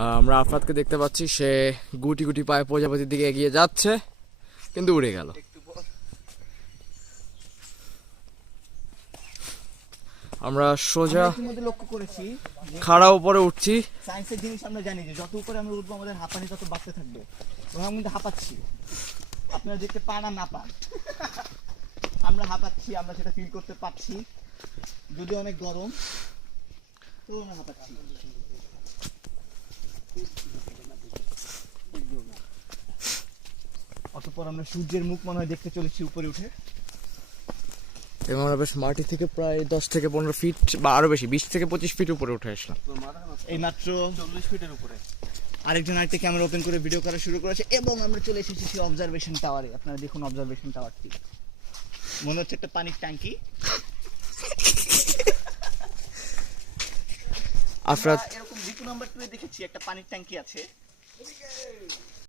আমরা আফরাতকে দেখতে পাচ্ছি, সে গুটি গুটি পায়ে প্রজাপতির দিকে এগিয়ে যাচ্ছে, কিন্তু উড়ে গেল। আমরা সোজা লক্ষ্য করেছি খাড়া উপরে উঠছি। সায়েন্সের জিনিস আমরা জানি যে যত উপরে আমরা উঠবো আমাদের হাঁপানি তত বাড়তে থাকবে। আমরা কিন্তু হাঁপাচ্ছি, আপনারা দেখতে পান আর না পান, আমরা হাঁপাচ্ছি, আমরা সেটা ফিল করতে পারছি। যদি অনেক গরম তো আমরা হাঁপাচ্ছি। অতঃপর আমরা সূর্যের মুখ মনে হয় দেখতে চলেছি উপরে উঠে, এবং আমরা বেশ মাটি থেকে প্রায় 10 থেকে 15 ফিট বা আরো বেশি 20 থেকে 25 ফিট উপরে উঠে আসলাম। এই মাত্র 40 ফিটের উপরে আরেকজন আরেকটা ক্যামেরা ওপেন করে ভিডিও করা শুরু করেছে এবং আমরা চলে এসেছি সেই অবজারভেশন টাওয়ারে। আপনারা দেখুন অবজারভেশন টাওয়ারটি, মনে হচ্ছে একটা পানির ট্যাঙ্কি। আফরাত এরকম জিপু নাম্বার 2 এ দেখেছি একটা পানির ট্যাঙ্কি আছে।